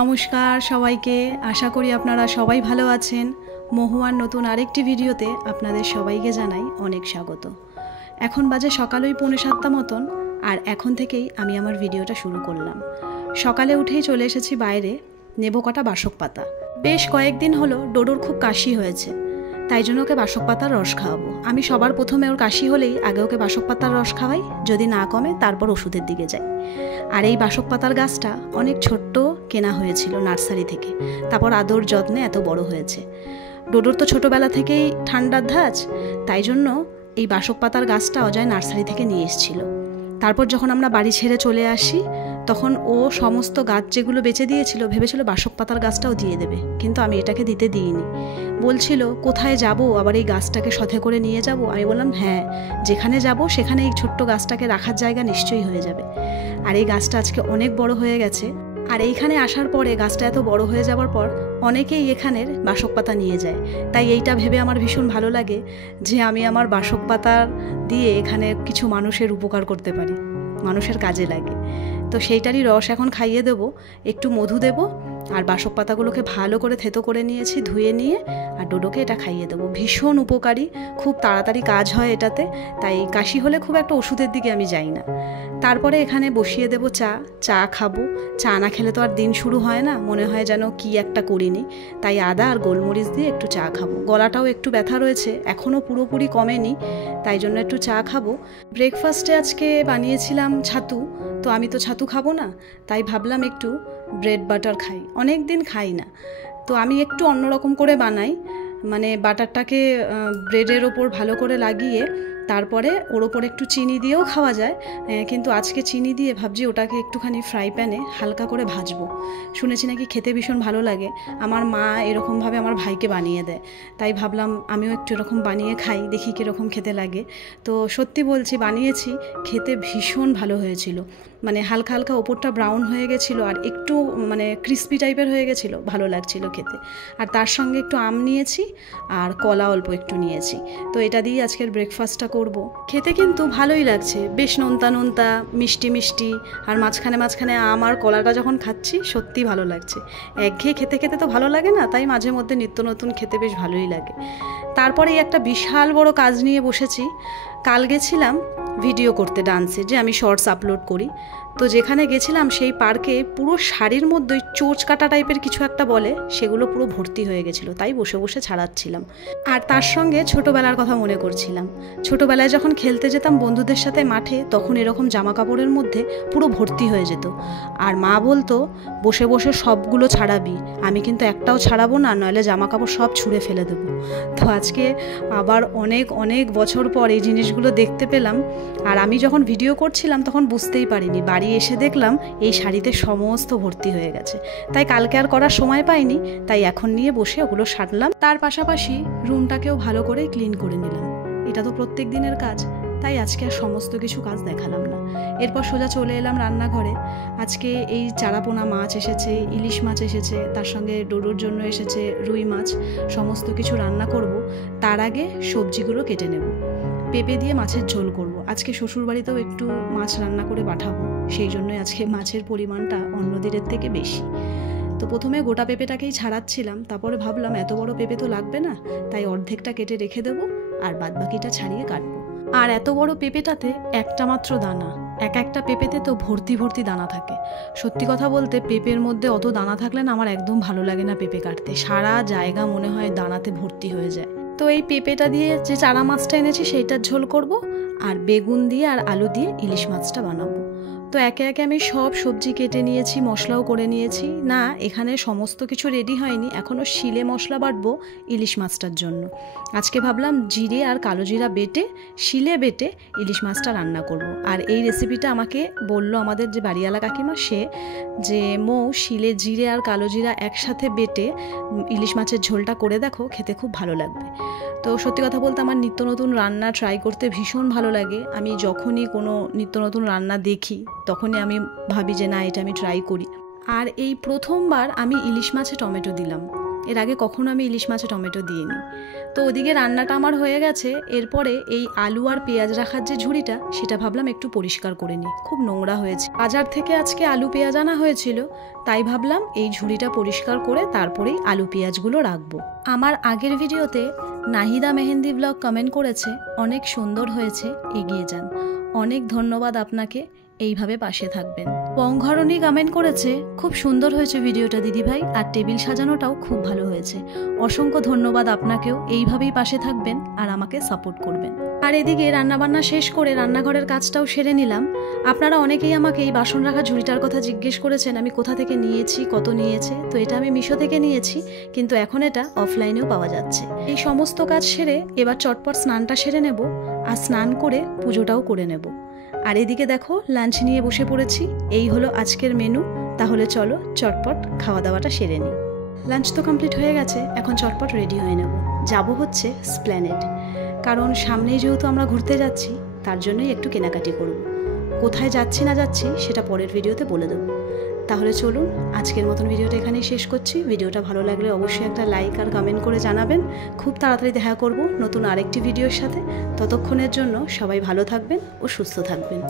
নমস্কার সবাইকে, আশা করি আপনারা সবাই ভালো আছেন। মহুয়ার নতুন আরেকটি ভিডিওতে আপনাদের সবাইকে জানাই অনেক স্বাগত। এখন বাজে সকাল 6:45 মতন, আর এখন থেকেই আমি আমার ভিডিওটা শুরু করলাম। সকালে উঠেই চলে এসেছি বাইরে, নেব কটা বাসক পাতা। বেশ কয়েকদিন হলো ডোডোর খুব কাশি হয়েছে, তাই জন্য ওকে বাসক পাতার রস খাওয়াবো। আমি সবার প্রথমে ওর কাশি হলেই আগে ওকে বাসক পাতার রস খাওয়াই, যদি না কমে তারপর ওষুধের দিকে যাই। আর এই বাসক পাতার গাছটা অনেক ছোট্ট কেনা হয়েছিল নার্সারি থেকে, তারপর আদর যত্নে এত বড় হয়েছে। ডোডোর তো ছোটোবেলা থেকেই ঠান্ডার ধাঁচ, তাই জন্য এই বাসক পাতার গাছটা অজয় নার্সারি থেকে নিয়ে এসেছিল। তারপর যখন আমরা বাড়ি ছেড়ে চলে আসি, তখন ও সমস্ত গাছ যেগুলো বেচে দিয়েছিল ভেবেছিল বাসক পাতার গাছটাও দিয়ে দেবে, কিন্তু আমি এটাকে দিতে দিইনি। বলছিল কোথায় যাব, আবার এই গাছটাকে সাথে করে নিয়ে যাব। আমি বললাম হ্যাঁ, যেখানে যাব সেখানে এই ছোট্ট গাছটাকে রাখার জায়গা নিশ্চয়ই হয়ে যাবে। আর এই গাছটা আজকে অনেক বড় হয়ে গেছে। আর এইখানে আসার পরে গাছটা এত বড় হয়ে যাওয়ার পর অনেকেই এখানের বাসক পাতা নিয়ে যায়, তাই এইটা ভেবে আমার ভীষণ ভালো লাগে যে আমি আমার বাসক পাতা দিয়ে এখানে কিছু মানুষের উপকার করতে পারি, মানুষের কাজে লাগে। তো সেইটারই রস এখন খাইয়ে দেবো, একটু মধু দেবো, আর বাসক পাতাগুলোকে ভালো করে থেতো করে নিয়েছি, ধুয়ে নিয়ে আর ডোডোকে এটা খাইয়ে দেবো। ভীষণ উপকারী, খুব তাড়াতাড়ি কাজ হয় এটাতে, তাই কাশি হলে খুব একটা ওষুধের দিকে আমি যাই না। তারপরে এখানে বসিয়ে দেবো চা খাবো। চা না খেলে তো আর দিন শুরু হয় না, মনে হয় যেন কি একটা করিনি। তাই আদা আর গোলমরিচ দিয়ে একটু চা খাবো। গলাটাও একটু ব্যথা রয়েছে, এখনও পুরোপুরি কমেনি, তাই জন্য একটু চা খাবো। ব্রেকফাস্টে আজকে বানিয়েছিলাম ছাতু, তো আমি তো ছাতু খাবো না, তাই ভাবলাম একটু ব্রেড বাটার খাই, অনেক দিন খাই না। তো আমি একটু অন্যরকম করে বানাই, মানে বাটারটাকে ব্রেডের ওপর ভালো করে লাগিয়ে তারপরে ওর ওপর একটু চিনি দিয়েও খাওয়া যায়, কিন্তু আজকে চিনি দিয়ে ভাবছি ওটাকে একটুখানি ফ্রাই প্যানে হালকা করে ভাজবো। শুনেছি নাকি খেতে ভীষণ ভালো লাগে। আমার মা এরকমভাবে আমার ভাইকে বানিয়ে দেয়, তাই ভাবলাম আমিও একটু এরকম বানিয়ে খাই, দেখি কীরকম খেতে লাগে। তো সত্যি বলছি, বানিয়েছি, খেতে ভীষণ ভালো হয়েছিল। মানে হালকা হালকা ওপরটা ব্রাউন হয়ে গেছিলো, আর একটু মানে ক্রিস্পি টাইপের হয়ে গেছিলো, ভালো লাগছিল খেতে। আর তার সঙ্গে একটু আম নিয়েছি আর কলা অল্প একটু নিয়েছি। তো এটা দিয়ে আজকের ব্রেকফাস্টটা করব। খেতে কিন্তু ভালোই লাগছে, বেশ নোনতা নোনতা, মিষ্টি মিষ্টি, আর মাঝখানে মাঝখানে আম আর কলাটা যখন খাচ্ছি সত্যি ভালো লাগছে। একঘেয়ে খেতে খেতে তো ভালো লাগে না, তাই মাঝে মধ্যে নিত্য নতুন খেতে বেশ ভালোই লাগে। তারপরে একটা বিশাল বড় কাজ নিয়ে বসেছি। কাল গেছিলাম ভিডিও করতে ডান্সে, যে আমি শর্টস আপলোড করি। তো যেখানে গেছিলাম সেই পার্কে পুরো শাড়ির মধ্যে চোচ কাটা টাইপের কিছু একটা বলে, সেগুলো পুরো ভর্তি হয়ে গেছিলো, তাই বসে বসে ছাড়াচ্ছিলাম। আর তার সঙ্গে ছোটোবেলার কথা মনে করছিলাম। ছোটোবেলায় যখন খেলতে যেতাম বন্ধুদের সাথে মাঠে, তখন এরকম জামা কাপড়ের মধ্যে পুরো ভর্তি হয়ে যেত, আর মা বলতো বসে বসে সবগুলো ছাড়াবি। আমি কিন্তু একটাও ছাড়াবো না, নইলে জামা কাপড় সব ছুঁড়ে ফেলে দেবো। তো আজকে আবার অনেক অনেক বছর পর এই জিনিসগুলো দেখতে পেলাম। আর আমি যখন ভিডিও করছিলাম তখন বুঝতেই পারিনি, বাড়ি এসে দেখলাম এই শাড়িতে সমস্ত ভর্তি হয়ে গেছে। তাই কালকে আর করার সময় পাইনি, তাই এখন নিয়ে বসে ওগুলো সারলাম। তার পাশাপাশি রুমটাকেও ভালো করে ক্লিন করে নিলাম। এটা তো প্রত্যেক দিনের কাজ, তাই আজকে আর সমস্ত কিছু কাজ দেখালাম না। এরপর সোজা চলে এলাম রান্নাঘরে। আজকে এই চারাপোনা মাছ এসেছে, ইলিশ মাছ এসেছে, তার সঙ্গে ডোডোর জন্য এসেছে রুই মাছ। সমস্ত কিছু রান্না করব, তার আগে সবজিগুলো কেটে নেব। পেঁপে দিয়ে মাছের ঝোল করব। আজকে শ্বশুরবাড়িতেও একটু মাছ রান্না করে পাঠাবো, সেই জন্যই আজকে মাছের পরিমাণটা অন্য দিনের থেকে বেশি। তো প্রথমে গোটা পেঁপেটাকেই ছাড়াচ্ছিলাম, তারপরে ভাবলাম এত বড় পেঁপে তো লাগবে না, তাই অর্ধেকটা কেটে রেখে দেবো আর বাদবাকিটা ছাড়িয়ে কাটবো। আর এত বড় পেঁপেটাতে একটা মাত্র দানা, একটা পেঁপেতে তো ভর্তি ভর্তি দানা থাকে। সত্যি কথা বলতে পেঁপের মধ্যে অত দানা থাকলে না আমার একদম ভালো লাগে না পেঁপে কাটতে, সারা জায়গা মনে হয় দানাতে ভর্তি হয়ে যায়। তো এই পেঁপেটা দিয়ে যে চারা মাছটা এনেছি সেইটার ঝোল করব, আর বেগুন দিয়ে আর আলু দিয়ে ইলিশ মাছটা বানাবো। তো একে একে আমি সব সবজি কেটে নিয়েছি, মশলাও করে নিয়েছি। না, এখানে সমস্ত কিছু রেডি হয়নি, এখনও শিলে মশলা বাটবো ইলিশ মাছটার জন্য। আজকে ভাবলাম জিরে আর কালো জিরা বেটে, শিলে বেটে ইলিশ মাছটা রান্না করব। আর এই রেসিপিটা আমাকে বলল আমাদের যে বাড়িওয়ালা কাকিমা, সে যে মৌ শিলে জিরে আর কালো জিরা একসাথে বেটে ইলিশ মাছের ঝোলটা করে দেখো, খেতে খুব ভালো লাগবে। তো সত্যি কথা বলতে আমার নিত্য নতুন রান্না ট্রাই করতে ভীষণ ভালো লাগে। আমি যখনই কোনো নিত্য নতুন রান্না দেখি তখনই আমি ভাবি যে না, এটা আমি ট্রাই করি। আর এই প্রথমবার আমি ইলিশ মাছে টমেটো দিলাম। এর আগে কখনো আমি ইলিশ মাছে টমেটো দিইনি। তো ওদিকে রান্নাটা আমার হয়ে গেছে। এরপরে এই আলু আর পেঁয়াজ রাখার যে ঝুড়িটা, সেটা ভাবলাম একটু পরিষ্কার করে নিই, খুব নোংরা হয়েছে। বাজার থেকে আজকে আলু পেঁয়াজ আনা হয়েছিল, তাই ভাবলাম এই ঝুড়িটা পরিষ্কার করে তারপরেই আলু পেঁয়াজগুলো রাখবো। আমার আগের ভিডিওতে নাহিদা মেহেন্দি ব্লগ কমেন্ট করেছে, অনেক সুন্দর হয়েছে, এগিয়ে যান। অনেক ধন্যবাদ আপনাকে, এইভাবে পাশে থাকবেন। পংঘরণী কমেন্ট করেছে, খুব সুন্দর হয়েছে ভিডিওটা দিদিভাই, আর টেবিল সাজানোটাও খুব ভালো হয়েছে। অসংখ্য ধন্যবাদ আপনাকেও, এইভাবেই পাশে থাকবেন আর আমাকে সাপোর্ট করবেন। আর এদিকে রান্নাবান্না শেষ করে রান্নাঘরের কাজটাও সেরে নিলাম। আপনারা অনেকেই আমাকে এই বাসন রাখা ঝুড়িটার কথা জিজ্ঞেস করেছেন আমি কোথা থেকে নিয়েছি, কত নিয়েছে। তো এটা আমি মিশো থেকে নিয়েছি, কিন্তু এখন এটা অফলাইনেও পাওয়া যাচ্ছে। এই সমস্ত কাজ সেরে এবার চটপট স্নানটা সেরে নেব, আর স্নান করে পুজোটাও করে নেব। আর এদিকে দেখো লাঞ্চ নিয়ে বসে পড়েছি। এই হলো আজকের মেনু। তাহলে চলো চটপট খাওয়া দাওয়াটা সেরে নিই। লাঞ্চ তো কমপ্লিট হয়ে গেছে, এখন চটপট রেডি হয়ে নেব। যাব হচ্ছে স্প্ল্যানেড, কারণ সামনেই যেহেতু আমরা ঘুরতে যাচ্ছি, তার জন্যই একটু কেনাকাটি করব। কোথায় যাচ্ছি না যাচ্ছি সেটা পরের ভিডিওতে বলে দেবো। তাহলে চলুন আজকের মতন ভিডিওটা এখানেই শেষ করছি। ভিডিওটা ভালো লাগলে অবশ্যই একটা লাইক আর কমেন্ট করে জানাবেন। খুব তাড়াতাড়ি দেখা করব নতুন আরেকটি ভিডিওর সাথে। ততক্ষণের জন্য সবাই ভালো থাকবেন ও সুস্থ থাকবেন।